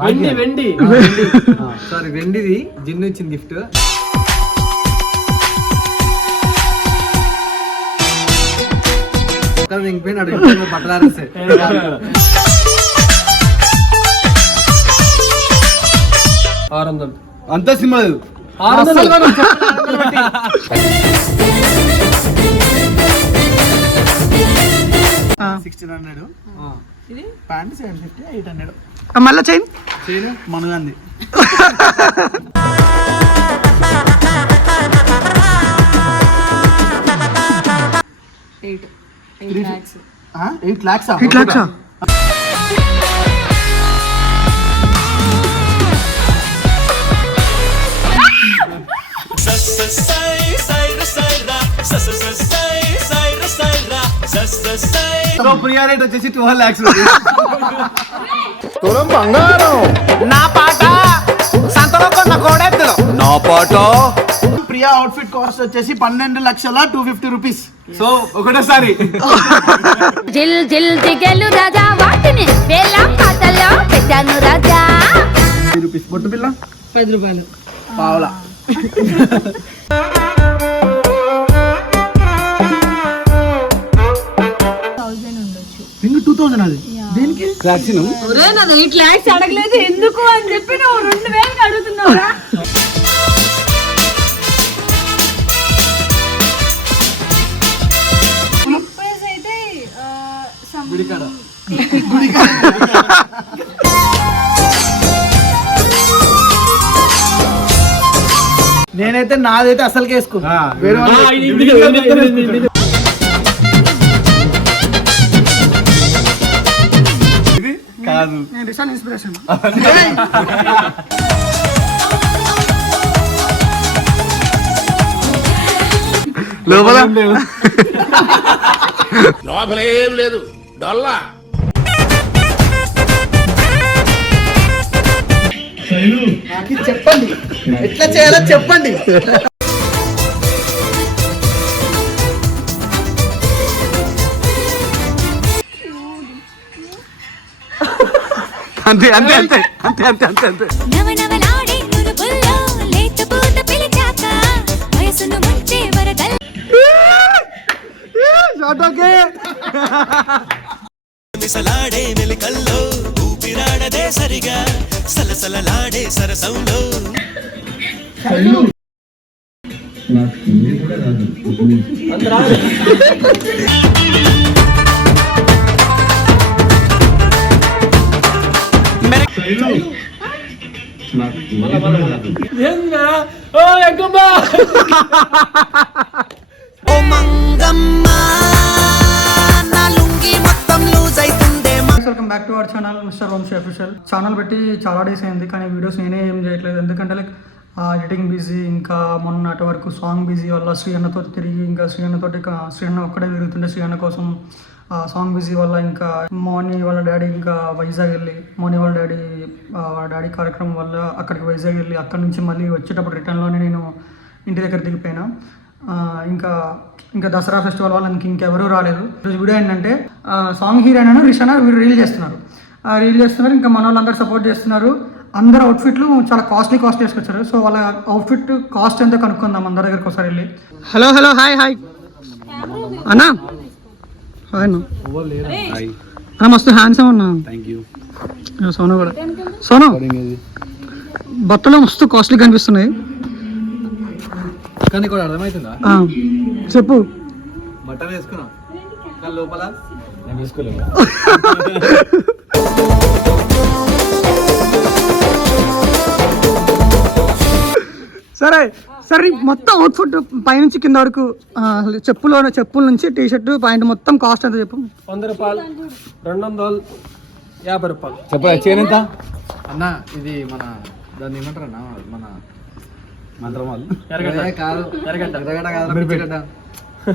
వెండి sorry వెండిది gin ఇచ్చిన gift. బట్టలారేస్తే అంత సినిమా 1600 ప్యాంట్ 750 800 మళ్ళీ చైన్ మనగాంది. $8 lakhs. ప్రియా రేట్ వచ్చేసి 12 lakhs. తులం బంగారం నా పాట సంతలో కొన్న కోడెత్తులు నా పాట. ప్రియా అవుట్ఫిట్ కాస్ట్ వచ్చేసి 12,250 రూపీస్. సో ఒకటేసారి జిల్ జిల్ జిగలు రాజా వాటిని వేల పాటల్లో పెట్టాను రాజా. రూపీస్ బొట్టు పిల్ల 10 రూపాయలు పావులా. ఇంక 2000 అది దేనికి? ప్లాటినం. 8 lakhs అడగలేదు ఎందుకు అని చెప్పి నువ్వు 2,000 అడుగుతున్నావురా. నేనైతే నాదైతే అసలుకే వేసుకున్నా. వేరే కాదు ఇన్స్పిరేషన్ లోపలేం లేదు డొల్లా. చెప్పండి ఎట్లా చేయాలో చెప్పండి. అంతే అంతే అంతే అంతే అంతే అంతే అంతే నవనవలాడే నురుపుల్లో లేతపూత పిలిచాక వయసును ముంచే వరదల్ మిసలాడే మెలికల్లో ఊపిరాడదే సరిగా సలసలలాడే సరసంలో. ఓ మంగమ్మ నా లుంగి మొత్తం లూజ్ అయితుందే. Welcome back to our channel mister Vamshi official. Channel పెట్టి చాలా డేస్ అయింది కానీ వీడియోస్ నేనే ఏం చేయట్లేదు. ఎందుకంటే లైక్ ఎడిటింగ్ బిజీ, ఇంకా మొన్నటి వరకు సాంగ్ బిజీ వల్ల శ్రీ అన్నతో తిరిగి ఇంకా శ్రీ అన్న ఒక్కడే తిరుగుతుండే శ్రీ అన్న కోసం. సాంగ్ బిజీ వల్ల ఇంకా మోని వాళ్ళ డాడీ ఇంకా వైజాగ్ వెళ్ళి మోని వాళ్ళ డాడీ కార్యక్రమం వల్ల అక్కడికి వైజాగ్ వెళ్ళి అక్కడి నుంచి మళ్ళీ వచ్చేటప్పుడు రిటర్న్లోనే నేను ఇంటి దగ్గర దిగిపోయినా. ఇంకా దసరా ఫెస్టివల్ వల్ల ఇంకెవరూ రాలేదు. ఈరోజు వీడియో ఏంటంటే సాంగ్ హీరోయిన్ రిషానా వీరు రీల్ చేస్తున్నారు. ఇంకా మన వాళ్ళందరూ సపోర్ట్ చేస్తున్నారు. అందరు అవుట్ఫిట్లు చాలా కాస్ట్లీ వేసుకొచ్చారు. సో వాళ్ళ అవుట్ఫిట్ కాస్ట్ ఎంతో కనుక్కుందాం అందరి దగ్గరకు ఒకసారి వెళ్ళి. హలో హాయ్ అన్నా. హాయ్ అన్న, మస్తు హ్యాండ్సమ్ అన్నా. సోను కూడా బట్టలు మస్తు కాస్ట్లీ కనిపిస్తున్నాయి. కానీ కూడా అర్థమవుతుందా? చెప్పు. బట్టలు వేసుకున్నా లోపల నేను వేసుకోలేము. సరే మొత్తం అవుట్ఫిట్ పైనుంచి కింద వరకు చెప్పుల నుంచి టీ షర్ట్ ప్యాంట్ మొత్తం కాస్ట్ ఎంత చెప్పు. 100 రూపాయలు, 200, 50 రూపాయలు. చెప్పరా చేయనంత అన్న. ఇది మన దాన్ని ఏమంటారు అన్న? మన మంత్రమాలు కాదు,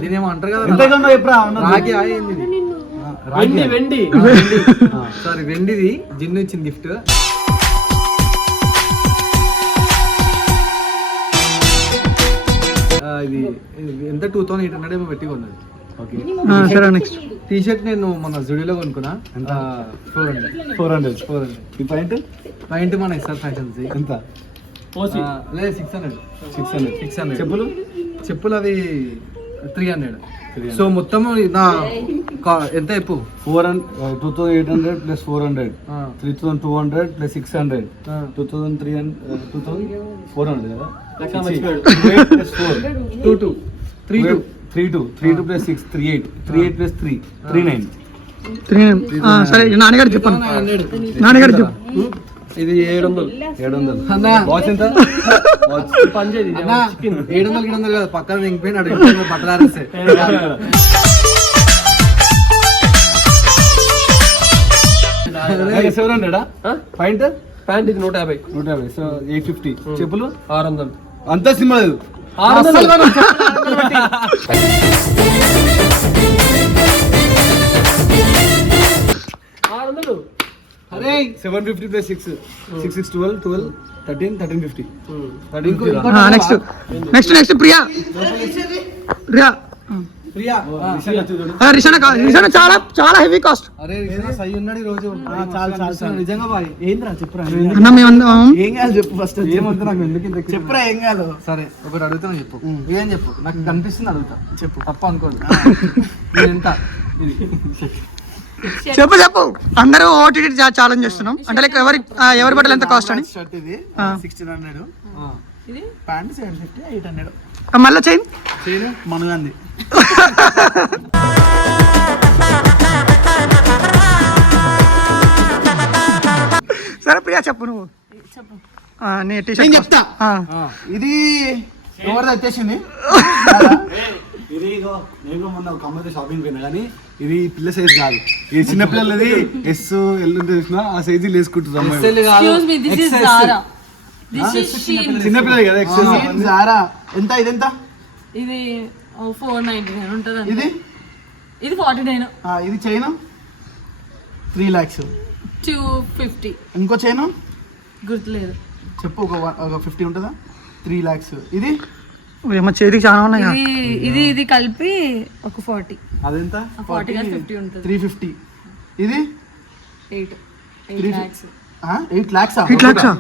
దీనేమో అంటారు కదా. వెండి సారీ వెండిది జిన్ను ఇచ్చిన గిఫ్ట్. ఇది ఎంత 2800 ఏమో పెట్టి ఉన్నది. ఓకే సరే నెక్స్ట్ టీ షర్ట్ నేను మన జుడిలో కొనుక్కున్నా ఎంత? 400 400 ఈ పాయింట్ పాయింట్ మన ఎస్ఆర్ ఫ్యాషన్స్ ఎంత లేదు 600 600 చెప్పులు చెప్పులు అవి 300. సో మొత్తం నా ఎంత చెప్పు 2800 ప్లస్ 400 3200 ప్లస్ 600 2400 కదా 32 ప్లస్ 6 38 ప్లస్ 3 39 సరే నాన్నగారు చెప్పాను నాన్నగారు చెప్పు ఇది 700 700 వాచ్ ఎంత వాచ్ 700 కదా పక్కన ఇంకపోయినా బట్టలు ఆరేస్తాయి. సెవెన్ హండ్రెడా పాయింట్ ప్యాంట్ ఇది 150. 150 సో 850 చెప్పులు 600. అంతా సినిమా లేదు 600. అరే 750 ప్లస్ 6 6 12 13 నెక్స్ట్ ప్రియా రిషానా చాలా చాలా హెవీ కాస్ట్ అరే సై ఉన్నాడు ఈ రోజు. చాలా నిజంగా బాయ్ ఏంద్రా చెప్పురా అన్న మేమందరం ఏం కాదు చెప్పు ఫస్ట్ ఏమంతా నాకు ఎందుకు ఇంత ఎక్కువ? చెప్పురా ఏం కాదు సరే ఒకటి అడుగుతాను చెప్పు. ఏం చెప్పు నాకు కనిపిస్తుంది అడుగుతా. చెప్పు తప్ప అనుకోండి. ఇది ఎంత ఇది చెప్పు అందరూ ఓటీటీ ఛాలెంజ్ చేస్తున్నాం అంటే లైక్ ఎవరి బట్టలు ఎంత కాస్ట్ అని షర్ట్ ఇది 1600 ఇది ప్యాంట్ 750 800 మళ్ళీ చైన్ చేయను మనగాంది సరే ప్రియా చెప్పు నువ్వు నీ నేను టీషర్ట్ చెప్తా ఇది ఎవరిది వచ్చేసింది ఇది నేను మొన్న ఒక అమ్మాయితో షాపింగ్ పోయినా కానీ ఇది పిల్ల సైజ్ కాదు ఇది చిన్న పిల్లలది ఎస్ ఎల్ చూసినా ఆ సైజ్ వేసుకుంటుంది అమ్మాయి excuse me this is Zara this is Shein చిన్న పిల్లలు కదా ఎక్సెస్ జారా ఎంత ఇది ఎంత ఇది 499 ఉంటది ఇది ఇది 49 ఇది చైన్ 3 lakhs 250 ఇంకో చైన్ గుర్తులేదు చెప్పు ఒక 50 ఉంటుందా 3 lakhs ఇది ఏమో చేతికి చాలా ఉన్నాయి కదా. ఇది కలిపి ఒక 40 అదెంత 40 గా 50 ఉంటది 350 ఇది 8 lakhs 8 lakhs ఇట్లా వచ్చా?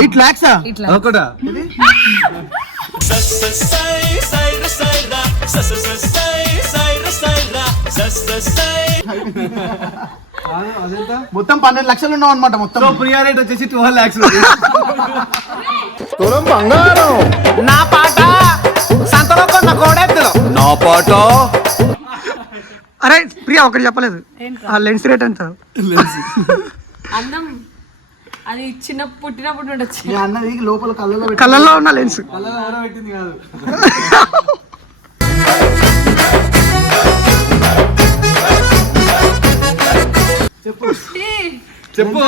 ఎయిట్ లాక్స్ ఒకటా అదెంత మొత్తం 12 లక్షలు ఉన్నావు అనమాట మొత్తం సో ప్రియా రేట్ వచ్చేసి 12 lakhs అరే ప్రియా ఒకటి చెప్పలేదు ఆ లెన్స్ రేట్ ఎంత అందం అది చిన్న పుట్టినప్పుడు ఉండొచ్చు మీ అన్నది లోపల కళ్ళలో పెట్టి కళ్ళల్లో ఉన్న లెన్స్ కళ్ళలో ఎవరో పెట్టింది కాదు. చెప్పు చెప్పు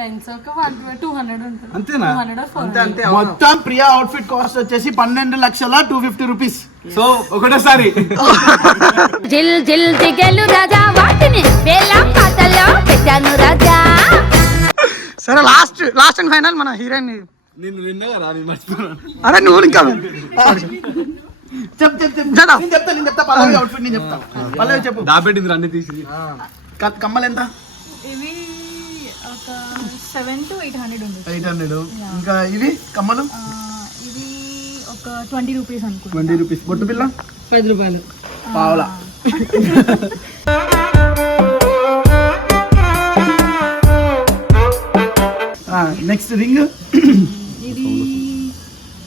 లెన్స్ ఒక 200 ఉంటుంది అంతేనా 200 or 400 అంతే మొత్తం ప్రియా అవుట్ఫిట్ కాస్ట్ వచ్చేసి 12,250 రూపీస్ సో ఒకటేసారి జిల్ జిల్ దిగలు రాజా వాటిని వేళ పాటల్లో పెట్టాను రాజా. సరే లాస్ట్ అండ్ ఫైనల్ మన హీరోయిన్ నిన్ను విన్నగా రా నేను మర్చిపోయాను అరే నువ్వు ఇంకా జదా. నేను చెప్తా పల్లవి అవుట్ఫిట్ నేను చెప్తా పల్లవి చెప్పు దాపెట్టింది అన్ని తీసి కమ్మలు ఎంత ఇవి ఒక 7 to 800 ఉంది 800 ఇంకా ఇవి కమ్మలు ఇది ఒక 20 రూపీస్ అనుకుంటా 20 రూపీస్ బొట్టు పిల్ల 10 రూపాయలు పావులా నెక్స్ట్ రింగ్ ఇది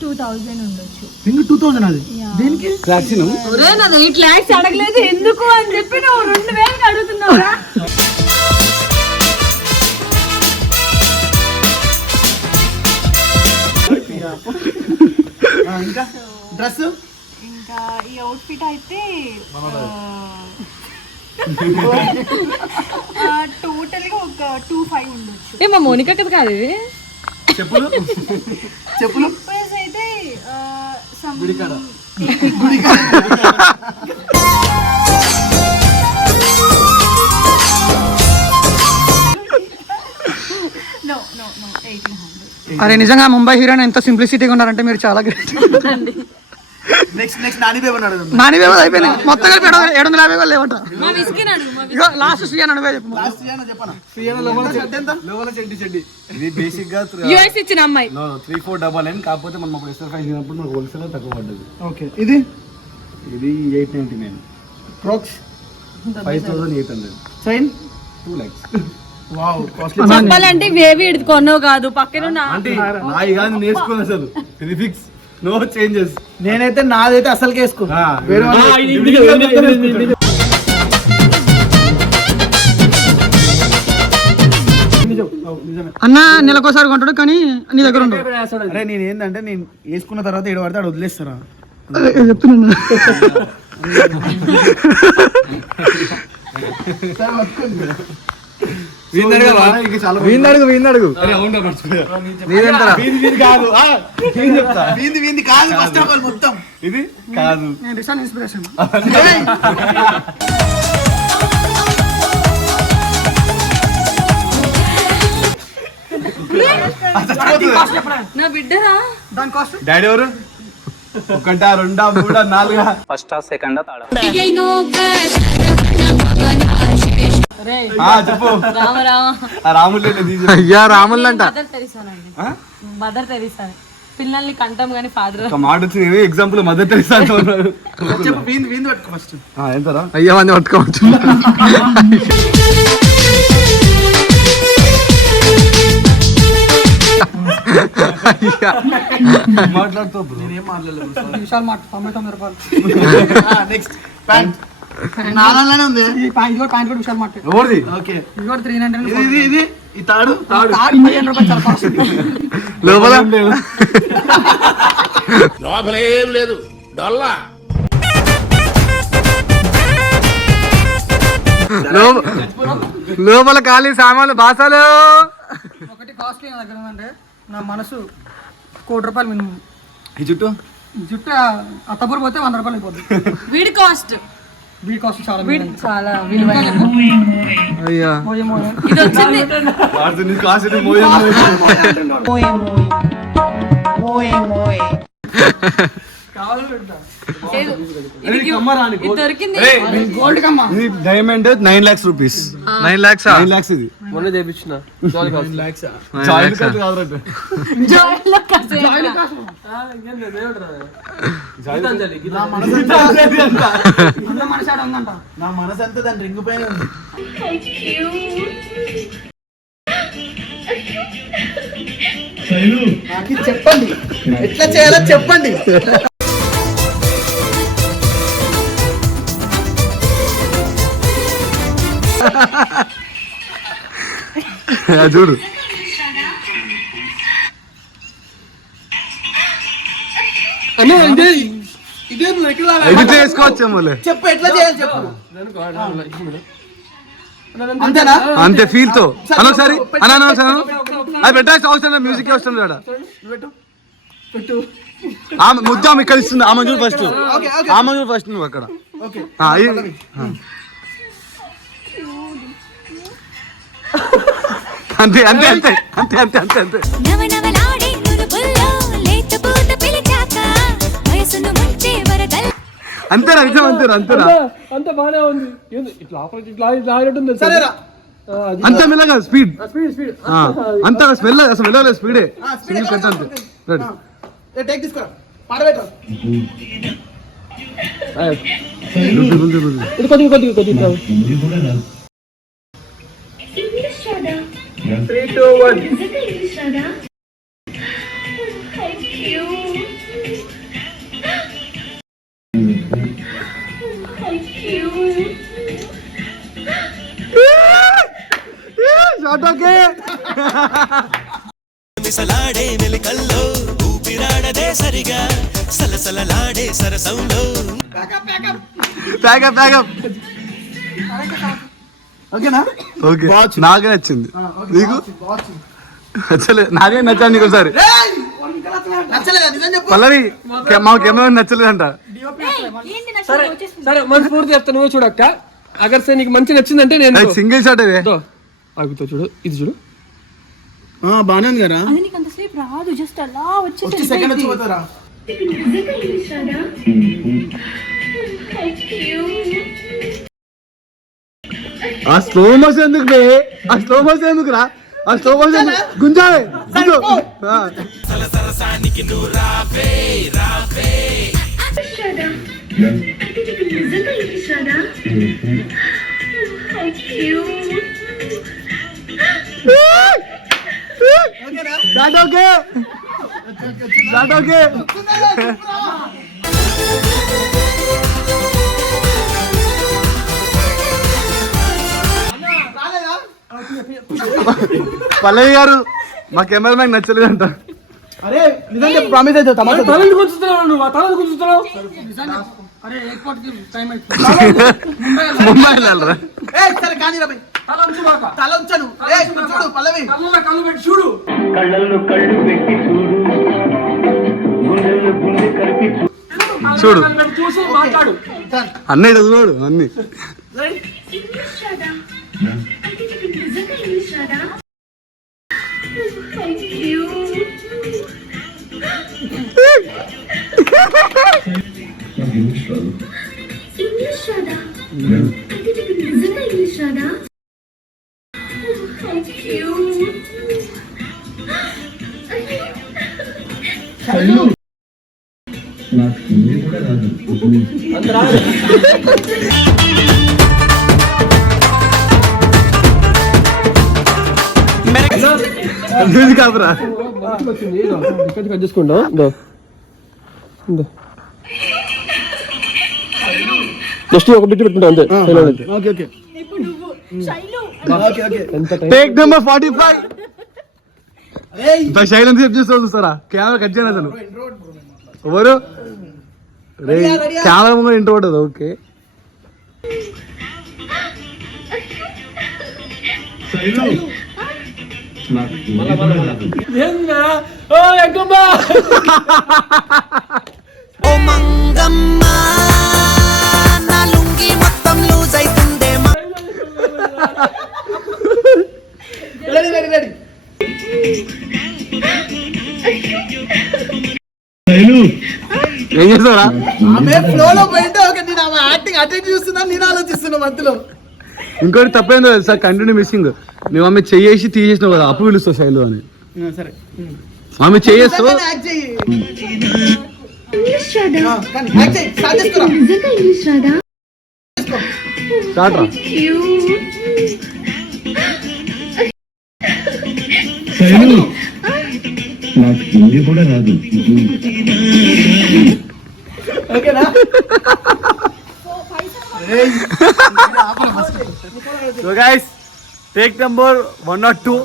2000 ఉండొచ్చు రింగ్ 2000 అది దేనికి ప్లాటినం ఒరే నాది 8 lakhs అడగలేదు ఎందుకు అని చెప్పి నువ్వు 2000 అడుగుతున్నావురా ఇంకా డ్రెస్ ఇంకా ఈ అవుట్ఫిట్ అయితే టోటల్ గా ఒక 25 ఉండొచ్చు ఏ మా మోనికా కదా కాదు ఇది చెప్పులు చెప్పులు ప్రైస్ అయితే గుడికాడ no 1800 అరే నిజంగా ముంబై హీరోయిన్ ఎంత సింప్లిసిటీగా ఉన్నారంటే మీరు చాలా గ్రేట్. నెక్స్ట్ నాని బేబ్ అన్నాడు. నాని బేబీ అయిపోయింది మొత్తం కలిపి 750 వేలు లేవంట. మా విసికినాడు ఇగో లాస్ట్ శ్రీయాన్ అనువే చెప్పు. లాస్ట్ శ్రీయానా చెప్పనా? లోపల చెడ్డి ఇది బేసిక్ గా యూఎస్ ఇచ్చిన అమ్మాయి 3499 కాకపోతే మనం అప్పుడు ఎస్ఆర్ ఫైవ్ చేసినప్పుడు మనకు హోల్సేల్ తక్కువ పడ్డది. ఓకే ఇది 899 క్రోక్స్ 5800 చైన్ 2 lakhs. Wow costly. చెప్పాలంటే ఇవేవి ఇది కొన్నావు కాదు పక్కన అంటే నాయి కాదు నేర్చుకోను అసలు ఇది ఫిక్స్ నో చేంజెస్. నేనైతే నాదైతే అసలు కేసుకో. వేరే అన్న నెలకోసారి కొంటాడు కానీ నీ దగ్గర ఉండవు. అరే నేను ఏంటంటే నేను వేసుకున్న తర్వాత ఏడు పడితే ఆడు వదిలేస్తారా? చెప్తున్నా వీంది కాదు ఫస్ట్ ఆఫ్ ఆల్ మొత్తం ఇది కాదు. నేను రిసాన్ ఇన్స్పిరేషన్. నా బిడ్డరా దాని కాస్ట్ డాడీ ఎవరు? ఒకటా రెండా మూడా నాలుగా రే చెప్పు. రామ రామ రాములు అయ్యా రాములంట. మదర్ తెరిసానండి మదర్ తెరిసాను పిల్లల్ని కంటాం కానీ ఫాదర్ ఒక మాట వచ్చి నేను ఎగ్జాంపుల్ మదర్ తెరిసా ఉన్నారు. చెప్పు వీంది పట్టుకో ఫస్ట్. ఎంతరా? అయ్యా మంది పట్టుకోవచ్చు. మాట్లాడుతూ నేనేం మాట్లాడలేదు. విశాల్ మార్ట్ 99 రూపాయలు. నెక్స్ట్ ప్యాంట్ నాలానే ఉంది. ఈ ప్యాంట్ కూడా విశాల్ మార్ట్. ఎవరిది? ఓకే ఇది కూడా 399. ఇది ఈ తాడు 15 రూపాయలు చాలా కాస్ట్. లోపల లోపలేం లేదు డొల్లా. లోపల ఖాళీ సామాన్లు బాసాలు. ఒకటి కాస్ట్లీ నా దగ్గర ఉందంటే నా మనసు 1 కోటి రూపాయలు మినిమం. ఈ చుట్టూ జుట్టు అత్తపూర్ పోతే 100 రూపాయలు అయిపోద్ది. వీడి కాస్ట్ వీడి కాస్ట్ చాలా వీడి చాలా విలువైన అయ్యా ఇది వచ్చింది ఇది దొరికింది గోల్డ్ కమ్మ. ఇది diamond 9 lakhs rupees. 9 lakhs. 9 lakhs ఇది. మొన్న చేపించిన జాయిల్ కట్ కాదురా. జాయిలో కాసేపు. అన్న మనసు ఆడ ఉందంట. నా మనసు అంతా దాని రింగు పైన ఉంది. నాకు ఇది చెప్పండి ఎట్లా చేయాలో చెప్పండి. చూడు ఇదే నువ్వు ఎట్లా ఎడిట్ చేసుకోవచ్చేమో. చెప్పు ఎట్లా చేయాలి చెప్పు. అంతేనా? అంతే ఫీల్ తో అనొకసారి అన్న అది పెట్టాల్సిన అవసరం లేదు. మ్యూజిక్ అవసరం లేదు. ఆమె ముద్ద ఆమె ఇక్కడ ఇస్తుంది. ఆమె చూడు ఫస్ట్. ఆమె చూడు ఫస్ట్ నువ్వు అక్కడ. అంతే అంతే అంతే అంతే అంతే అంతే అంతే నవనవలాడే నురుపుల్లో లేతపూత పిలిచాక వయసును ముంచే వరదల్ అంతేనా నిజం అంతేనా అంతేనా అంత బానే ఉంది. ఇట్లా ఇట్లా లాగినట్టుంది. సరేరా అంత మెల్లగా స్పీడ్ అంత స్మెల్ అసలు వెళ్ళలేదు స్పీడే సింగిల్ కట్ అంతే రెడీ టేక్ తీసుకురా పాడబెట్టరా. కొద్దిగా 3, 2, 1. మిసలాడే మెలికల్లో ఊపిరాడదే సరిగా సలసలలాడే సరసంలో ప్యాకప్ ప్యాకప్. ఓకేనా? ఓకే నాకే నచ్చింది. నీకు నచ్చలేదు? నాకే నచ్చాను నీకు ఒకసారి. నచ్చలేదా నిజం చెప్పు. పల్లవి మా కెమెరా నచ్చలేదంట. సరే మనస్ఫూర్తి చెప్తా. నువ్వు చూడక్క అగర్ సే నీకు మంచి నచ్చిందంటే నేను సింగిల్ షాట్ అదే ఆగుతా చూడు. ఇది చూడు బానే ఉంది కదా. అది నీకు అంత సేపు రాదు జస్ట్ అలా వచ్చి సెకండ్ వచ్చి పోతారా ఆ స్లో మోషన్ ఎందుకు బే? ఆ స్లో మోషన్ ఎందుకు రా? ఆ స్లో మోషన్ గుంజావే గుంజు. సరసానికి నువ్వు రావే రావే That okay? That okay? పల్లవి గారు మా కెమెరా మ్యాన్ నచ్చలేదంట. అరే నిజంగా ప్రామిస్ అయితే తమాషా తలని గుంచుతున్నావు నువ్వు, ఆ తలని గుంచుతున్నావు. అరే ఎయిర్పోర్ట్ కి టైం అవుతుంది. ముంబై వెళ్ళరా? సరే కానీ రా తల ఉంచు బాక. తల ఉంచాను చూడు పల్లవి కళ్ళలో కళ్ళు పెట్టి చూడు. చూడు చూసి మాట్లాడు. అన్నీ చూడు అన్ని. కాపురా కట్ చేసుకుంటా. జస్ట్ ఒక బిట్ పెట్టుకుంటా అంతే. ఓకే ఓకే ఇప్పుడు నువ్వు Shailu okay okay take number 45. శైలి ఎంత సేపు చేస్తావు చూస్తారా? కెమెరా కట్ చేయను అసలు. ఎవరు కెమెరా ముందు ఇంట్రో ఉంటుంది. ఓకే ఓ ఎంకమ్మా ఓ మంగమ్మ నా లుంగి మొత్తం లూజ్ అవుతుందే రెడీ రెడీ రెడీ ఏం చేస్తారా? ఆమె ఫ్లో లో పోయింటే ఓకే నేను ఆమె యాక్టింగ్ అటెండ్ చూస్తున్నా నేను ఆలోచిస్తున్నా మధ్యలో ఇంకోటి తప్పేందో తెలుసా? Continue missing. నువ్వు ఆమె చెయ్యేసి తీసేసినావు కదా, అప్పుడు పిలుస్తావు శైలు అని. సరే ఆమె చెయ్యేస్తావు. యాక్ట్ చెయ్యి కానీ యాక్ట్ చెయ్యి స్టార్ట్ చేసుకురా స్టార్ట్ రా. ఓకేనా So guys, take number 1 or 2.